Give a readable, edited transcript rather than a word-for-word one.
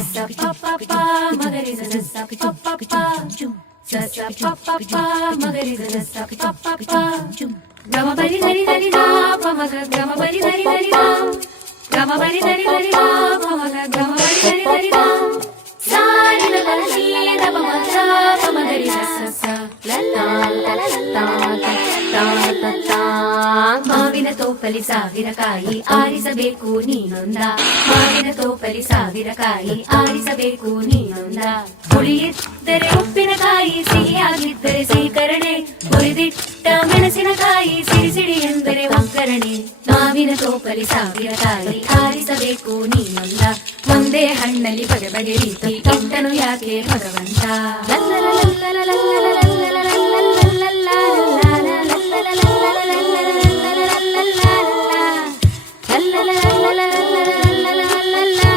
sa pa pa pa magari sa sa pa pa pa sa sa pa pa pa magari sa pa pa pa gama bari dari dari da pa maga gama bari dari dari da gama bari dari dari da pa maga gama bari dari dari da sa ni la la ni da pa maga pa magari sa sa la la la la la ta ta ta ಮಾವಿನ ತೋಪಲಿ ಸಾವಿರ ಕಾಯಿ ಆರಿಸಬೇಕು ನೀನೊಂದ ಮಾವಿನ ತೋಪಲಿ ಸಾವಿರ ಕಾಯಿ ಆರಿಸಬೇಕು ನೀನೊಂದ ಹುಳಿಯಿದ್ದರೆ ಉಪ್ಪಿನಕಾಯಿ ಸಿಹಿಯಾಗಿದ್ದರೆ ಸೀಕರಣೆ ಹುರಿದಿಟ್ಟ ಮೆಣಸಿನಕಾಯಿ ಸಿಡಿ ಸಿಡಿ ಎಂದರೆ ಒಗ್ಗರಣೆ ಮಾವಿನ ತೋಪಲಿ ಸಾವಿರ ಕಾಯಿ ಆರಿಸಬೇಕು ನೀನೊಂದ ಒಂದೇ ಹಣ್ಣಲ್ಲಿ ಬಗೆ ಬಗೆ ರೀತಿ ಇಟ್ಟನು ಯಾಕೆ ಭಗವಂತ ಲಲ್ಲ ಲಲ್ಲ ಲಲ್ಲ ಲಲ್ಲ